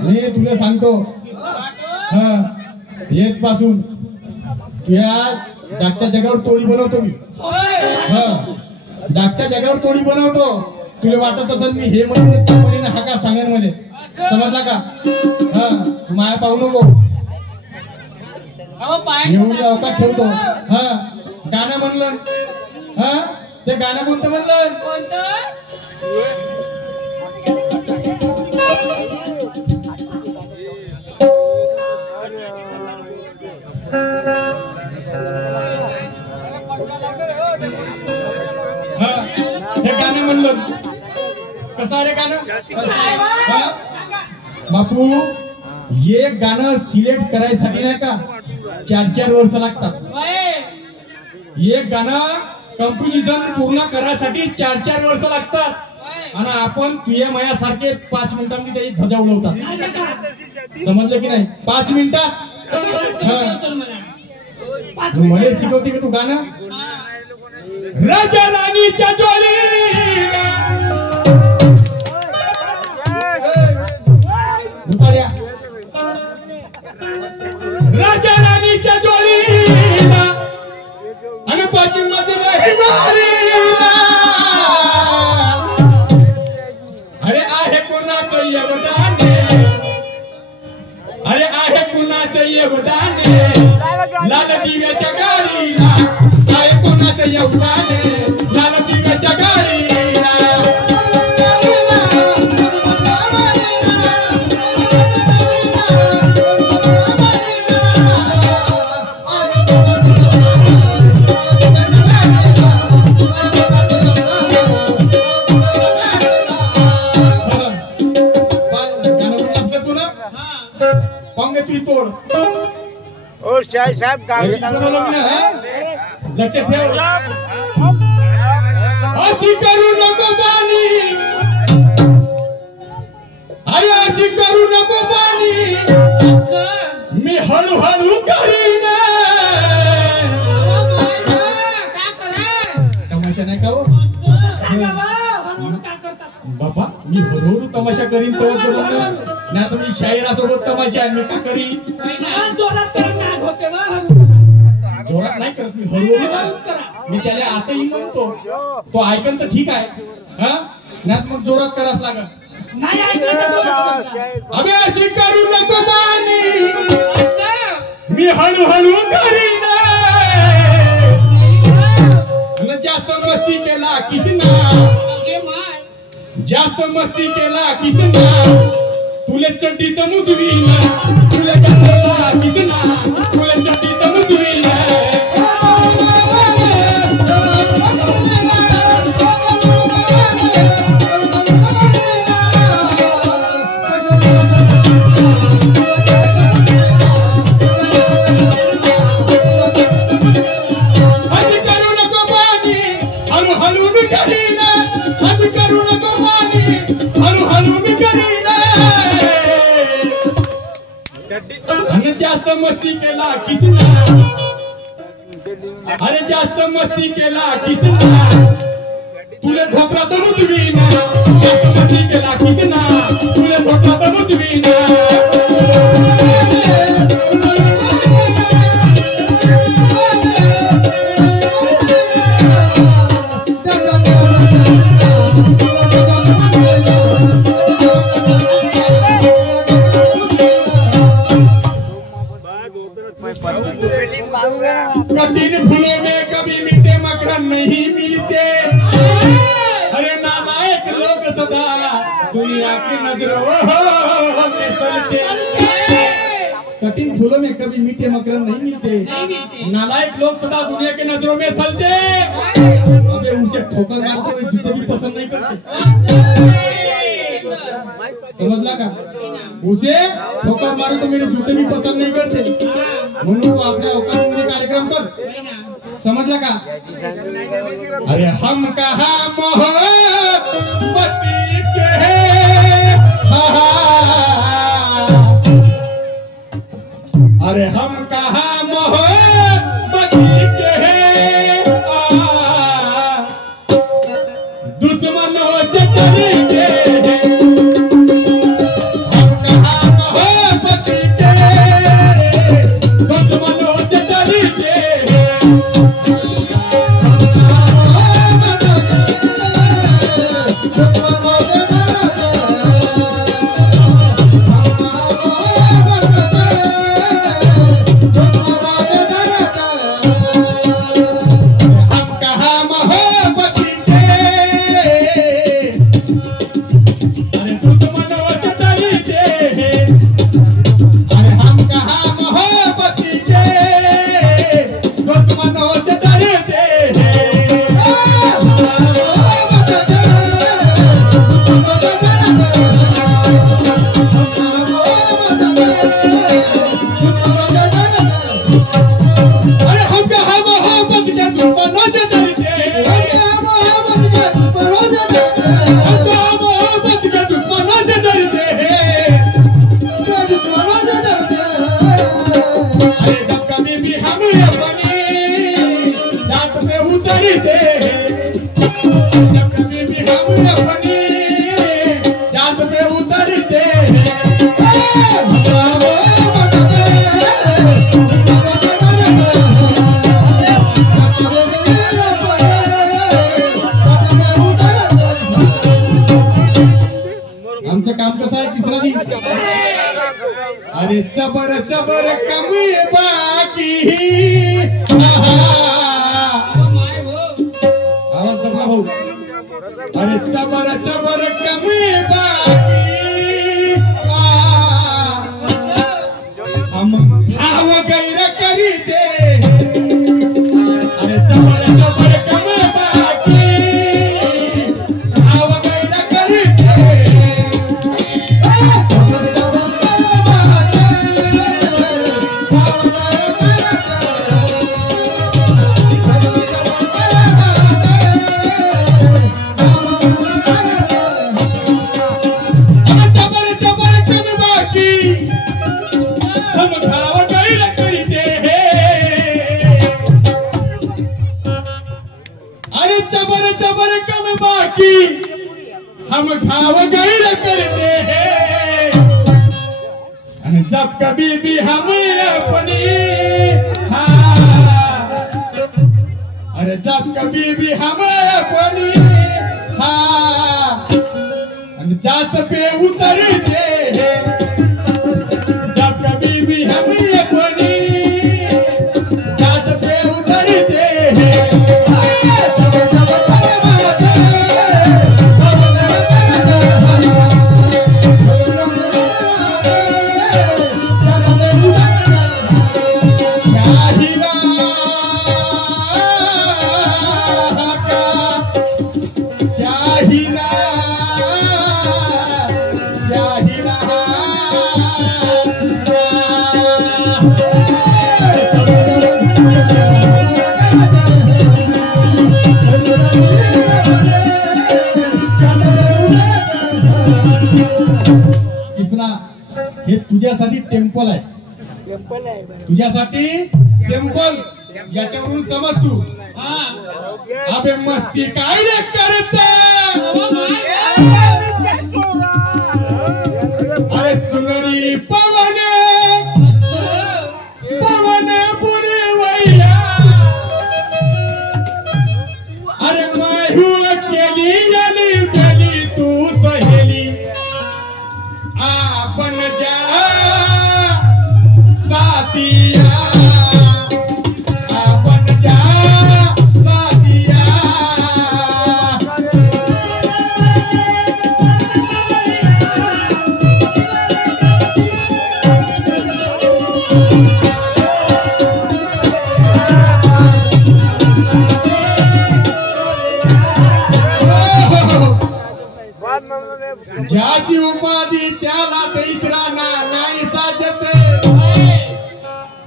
मी तुला सांगतो हा येच पासून तुझ्या जागच्या जगावर तोडी बनवतो मी हा जागच्या जगावर तोडी बनवतो तुला वाटत असेल मी हे म्हणून हा का सांगेन मध्ये समजला का हा माया पाहू नको एवढी अवकाश ठेवतो हा गाणं म्हणलं हा ते गाणं कोणतं म्हणलं हे गाणं म्हणलं कसं रे गाणं बापू हे गाणं सिलेक्ट करायसाठी नाही का 4-4 वर्ष लागतात हे गाणं कंपोजिशन पूर्ण करायसाठी 4-4 वर्ष लागतात आणि आपण तुझ्या मायासारखे 5 मिनिटांनी त्याची ध्वजा उडवतात समजलं की नाही 5 मिनिटात मला शिकवते का तू गाणं राजा राणीच्या जोडीला राजा राणीच्या जोडीला आणि पाचिमाच्या रहिवारीला अरे आहे कोणाचं योगदाने अरे आहे कोणाचं योगदाने लाल दिव्याच्या गाडीला आहे कोणाचं योगदाने लाल दिव्याच्या गाडीला साहेब लक्षात ठेव अशी करू नको बानी अरे अशी करू नको बानी मी हळूहळू करीन तमाशा नाही का बाबा मी हळूहळू तमाशा करीन नाही तर मी शाहिरासोबत तमाशा मी का करीन जोरात नाही करत मी हळूहळू मी त्याला आताही म्हणतो तो ऐकन तर ठीक आहे हा नाही मग जोरात करावंच लागत अबे अशी करू नको बानी मी हळूहळू करीन जास्त मस्ती केला किसना जास्त मस्ती केला किसना तुले चड्डी तर मुदवीना तुले कसला किसना तुले चड्डी तर मुदवीना जास्त मस्ती केला किसना अरे जास्त मस्ती केला किसना तुले धोकरा तर मुदवीना जास्त मस्ती केला किसना तुले धोकरा तर मुदवीना कठिन फूलों में कभी मीठे मकरंद नहीं मिलते अरे नालायक लोग सदा दुनिया की नजरों में चलते कठिन फूलों में कभी मीठे मकरंद नहीं मिलते नालायक लोग सदा दुनिया के नजरों में चलते उनसे ठोकर मारते हुए जूते भी पसंद नहीं करते समझला का उसे ठोकर मारो तो मेरे जूते भी पसंद नहीं करते म्हणून तू आपल्या अवकाशामध्ये कार्यक्रम कर समझला का अरे हम कहा मोहब्बती के अरे हम कहा मोहब्बती के दुश्मनों से करेंगे हम कहा उतरते आमचं काम कसं आहे किसराजी अरे चबर चबर कमी बाकी आवाज दबला भाऊ अरे चबर चबर कमी बाकी हम भाव गैर करी दे अरे चबर चबर कमी बाकी भाव गैर करी दे हम खाव गैर करते हैं जब कभी भी हम अपनी अरे जब कभी भी हम अपनी जात पे उतरते हैं जब कभी भी हम अपनी जात पे उतरते हैं हे तुझ्यासाठी टेम्पल आहे तुझ्यासाठी टेम्पल याच्यावरून समज तू अबे मस्ती काय रे करता अरे चुनरी पवन पवन बुरी वैया अरे मैं हूँ अकेली गली गली तू सहेली बन जा साथिया बन जा साथिया ज्याची उपाधी त्याला ते इतरांना नाही साजत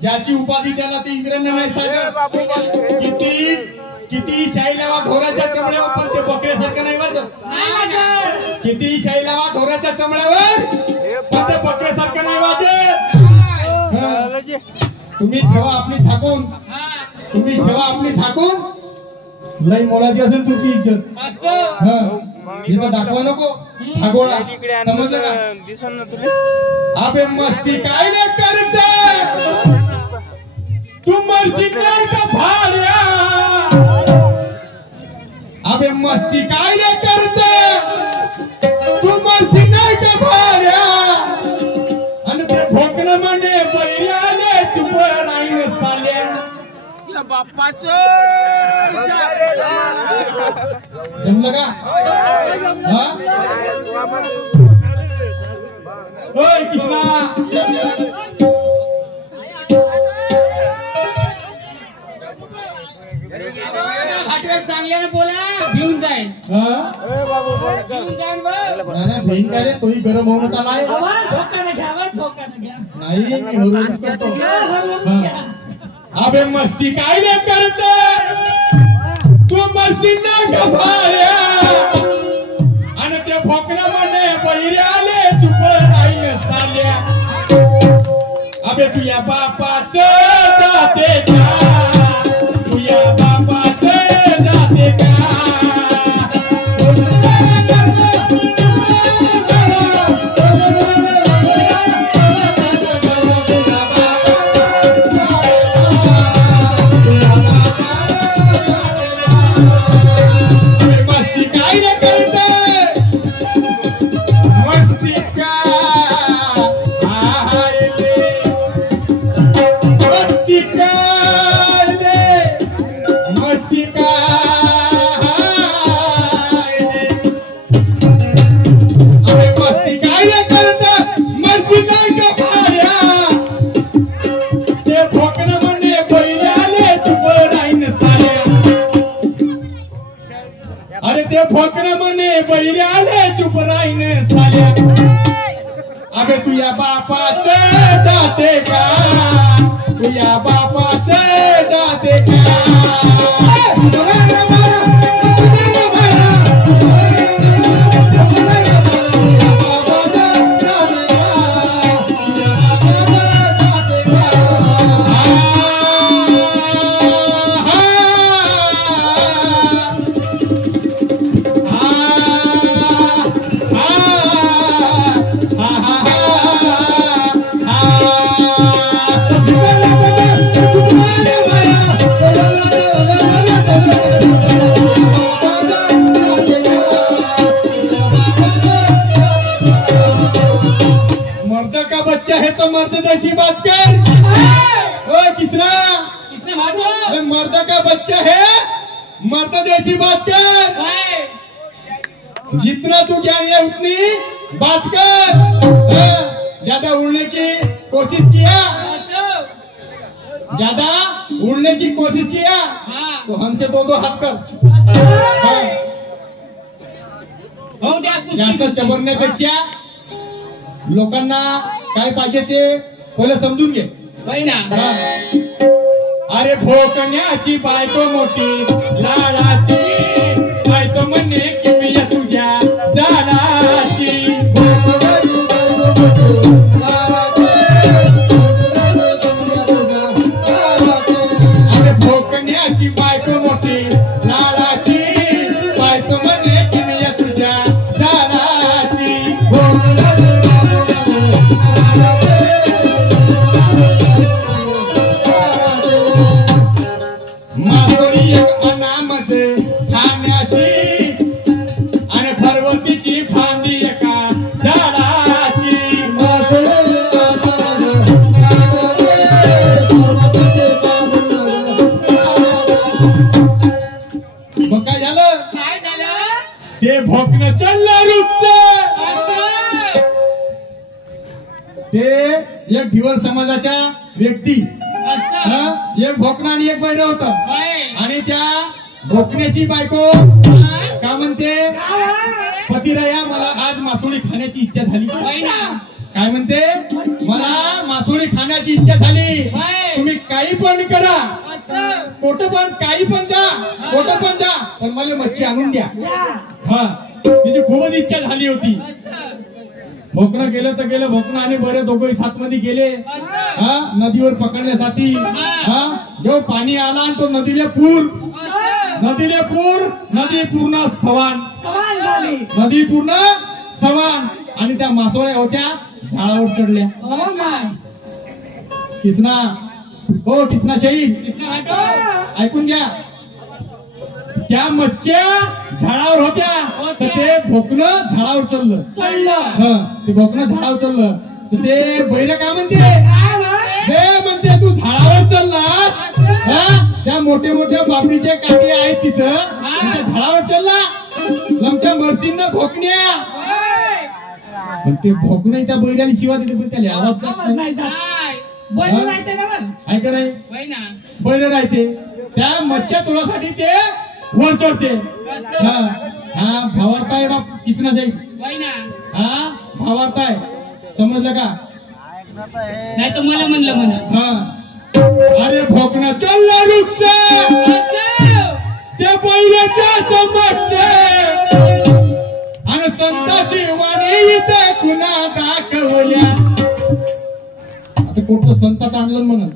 ज्याची उपाधी त्याला ते इतरांना नाही साजत किती किती शाही लावा ढोराच्या चमड्यावर पण ते बकऱ्यासारखं नाही वाजत किती शाही लावा ढोराच्या चमड्यावर पण ते बकऱ्यासारखं नाही वाजत तुम्ही ठेवा आपली झाकून तुम्ही ठेवा आपली झाकून लई मोलाची असेल तुमची इज्जत इथं दाखवा नको भागोळा समजलं का अबे मस्ती काय नाही करते तू मर्जी नाही का भाड्या अबे मस्ती काय नाही करते तू मर्जी नाही का भाड्या आणि ते ठोकणं म्हणे बैऱ्याले चुप राहील साल्या बाप्पाचं जमलं का ओय कृष्णा चांगल्याने बोला घेऊन जाईल बहीण काय रे तोही गरम होऊन चालाय नाही मी हरवूनच करतो अबे मस्ती काय नाही करते तू मस्ती नाही का भाड्या आणि त्या भोकण्यामध्ये बैऱ्याले चुप राहील साल्या अबे तुझ्या बापाचं जाते का तुझ्या बापाचं जाते का भोकन म्हणे बैऱ्याले चुप राहीने साल्या अबे तुझ्या बापाचे जाते का तुझ्या बापाचे जाते का है तो मर्द जैसी बात कर ओ किसना अरे मर्द का बच्चा है मर्द जैसी बात कर जितना तू ज्ञानी है उतनी बात कर ज्यादा उड़ने की कोशिश किया ज्यादा उड़ने की कोशिश किया तो हमसे दो हाथ कर जास्त चबरण्यापेक्षा लोकांना काय पाहिजे ते पहिलं समजून घे अरे भोकण्याची बायको मोठी लाडाची बायको म्हणे की मी तुझ्या जाडाची अरे भोकण्याची बायको मोठी लाडाची बायको म्हणे की मी तुझ्या जाडाची मासोळी एक अनामच खाण्याची आणि भरवतीची फांदी एका झाडाची मग काय झालं ते भोकणं चाललं रुक्ष ते एक ढिवर समाजाच्या व्यक्ती एक भोकणा आणि एक बैर होत आणि त्या भोकण्याची बायको का म्हणते पतिराया मला आज मासोळी खाण्याची इच्छा झाली काय म्हणते मला मासोळी खाण्याची इच्छा झाली तुम्ही काही पण करा कोठं पण काही पण जा कोठं पण जा पण मला मच्छी आणून द्या हा तिची खूपच इच्छा झाली होती भोकणं गेलं तर गेलं भोकणं आणि बरे दोघे सात मध्ये गेले नदीवर पकडण्यासाठी जेव्हा पाणी आला आणि तो नदीला पूर नदी पूर्ण सवान नदी पूर्ण सवान आणि त्या मासोळ्या होत्या झाडावर चढल्या किसना हो किसना शहीद ऐकून घ्या त्या मच्छ्या झाडावर होत्या तर ते भोकणं झाडावर चढलं ते भोकणं झाडावर चढलं तर ते बैल काय म्हणते तू झाडावर चढला त्या मोठे मोठ्या बापरीचे काठी आहेत तिथं झाडावर चढला लमच्या मर्सींना भोकण्या पण ते भोकणं त्या बैलाला शिवा देते त्याला आवाज जात नाही ऐका नाही बैल राहते त्या मच्छ्या तोडासाठी ते वर चढते भावार्थाय बाप किसना साहेब भावार्थाय समजलं का नाही तर मला म्हणलं अरे भोकणं चालला रुक्ष त्या बैलाच्या समक्ष आणि संताची वाणी इथे कुणा दाखवल्या आता कुठचं संताचं आणलं म्हणून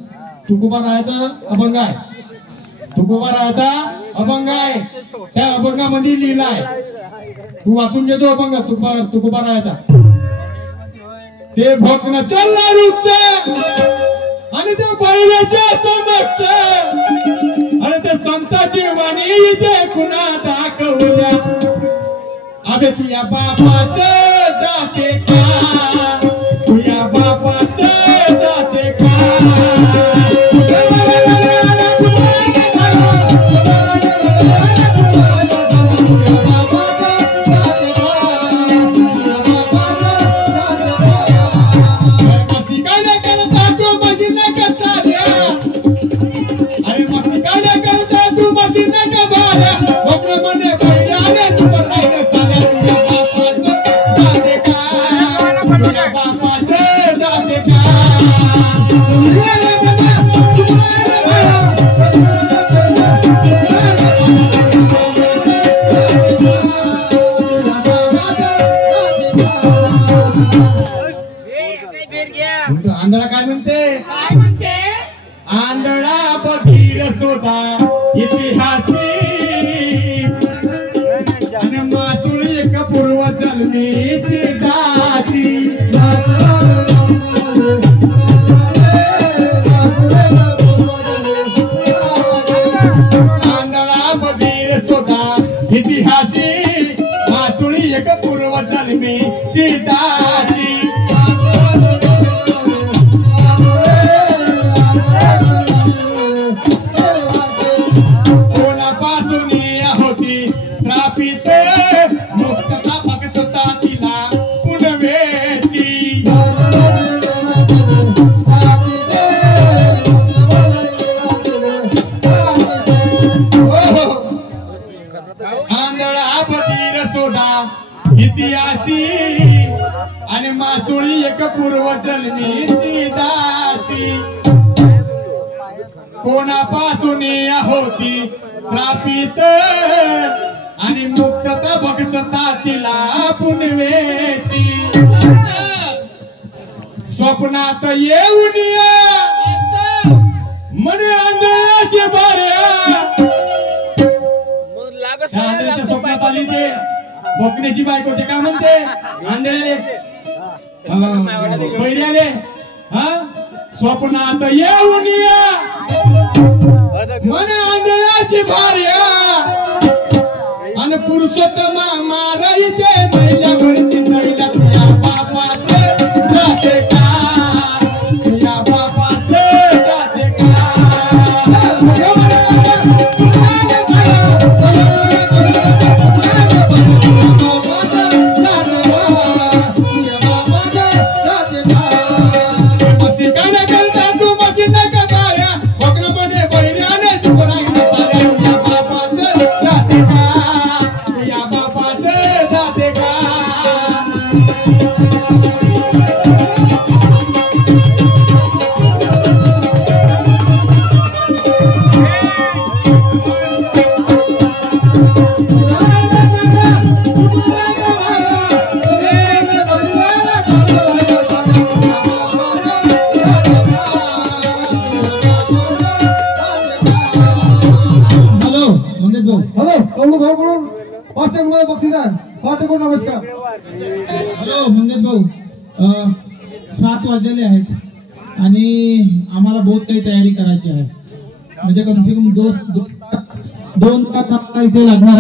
तुकोबा राहायचा अभंग आहे तुकोबा राहायचा अभंग आहे त्या अभंगामध्ये लिहिलाय तू वाचून घेतो अभंग तुकोबा राहायचा ते भोकणं चालला रुक्ष आणि त्या बैलाच्या समक्ष आणि त्या संताची वाणी इथे कुणा दाखवल्या अबे तुझ्या बापाचं जाते का तुझ्या बापाचं जाते का अरे मग काय करता तू मशीन का बाळा भोकणं म्हणे बैलाले चुप से जाते का आंधळा काय म्हणते आंधळा बधीर सोदा इतिहासी आणि मातुळ एक पूर्व जन्मीची दासी आंधळा बधीर सोदा इतिहासी मातुळ एक पूर्व जन्मीची दासी मुक्तता भक्तता तिला पुनवेची आंधळा बधीर सोडा इतिहासी आणि माचुळी एक पूर्व जन्मीची दासी कोणापासून होती श्रापित आणि मुक्तता भक्तता तिला पुनवेची स्वप्नात येऊन मन आंधळ्याचे आंधळ्याच्या स्वप्नात आली ते बोकण्याची बायको ते काय म्हणते आंधळ्याले बैऱ्याले स्वप्नात येऊन मन आंधळ्याची भार्या आणि पुरुषोत्तमा मारायचे महिला भरती तैला तुझ्या बापाचे जाते का तुझ्या बापाचे जाते का मसी काय करता तू मसी नका बाया वक्रामध्ये बैऱ्याने चुकला साऱ्या तुझ्या बापाचे जाते का नमस्कार. हॅलो मंगेश भाऊ 7 वाजलेले आहेत आणि आम्हाला बहुत काही तयारी करायची आहे म्हणजे कम से कम 2 तास इथे लागणार आहे.